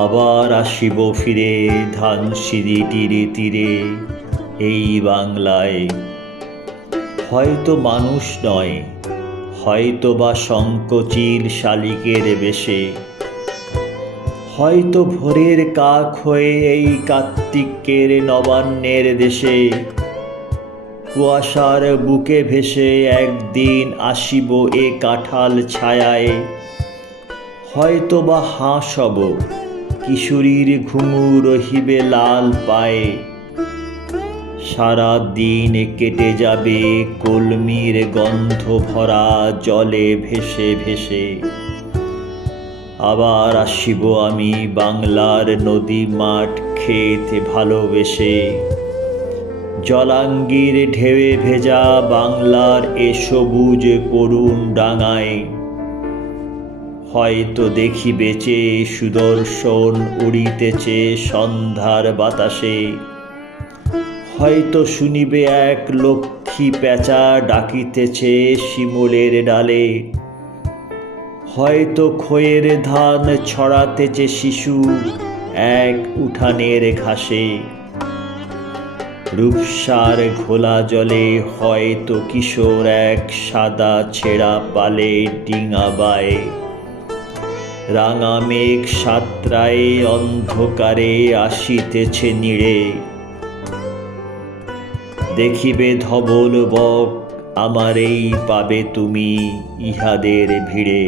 আবার আসিব ফিরে ধানসিঁড়ি তীরে তীরে এই বাংলায়। হয়তো মানুষ নয়, হয়তো বা শঙ্খচিল শালিকের বেশে, হয়তো ভোরের কাক হয়ে এই কার্তিকের নবান্নের দেশে কুয়াশার বুকে ভেসে একদিন আসিব এ কাঁঠাল ছায়ায়। হয়তো বা হাঁস হব, কিশোরীর ঘুঙুর রহিবে লাল পায়ে, সারা দিন কেটে যাবে কলমির গন্ধ ভরা জলে ভেসে ভেসে। আবার আসিব আমি বাংলার নদী মাঠ ক্ষেত ভালোবেসে, জলাঙ্গির ঢেউয়ে ভেজা বাংলার এ সবুজ করুণ ডাঙায়। হয়তো দেখি বেচে সুদর্শন উড়িতেছে সন্ধ্যার বাতাসে, হয়তো শুনিবে এক লক্ষ্মী পেঁচা ডাকিতেছে শিমুলের ডালে, হয়তো খয়ের ধান ছড়াতেছে শিশু এক উঠানের ঘাসে। রূপসার ঘোলা জলে হয়তো কিশোর এক সাদা ছেঁড়া পালে ডিঙা বায়। রাঙা মেঘ সাতরায় অন্ধকারে আসিতেছে নীড়ে, দেখিবে ধবল বক আমারেই পাবে তুমি ইহাদের ভিড়ে।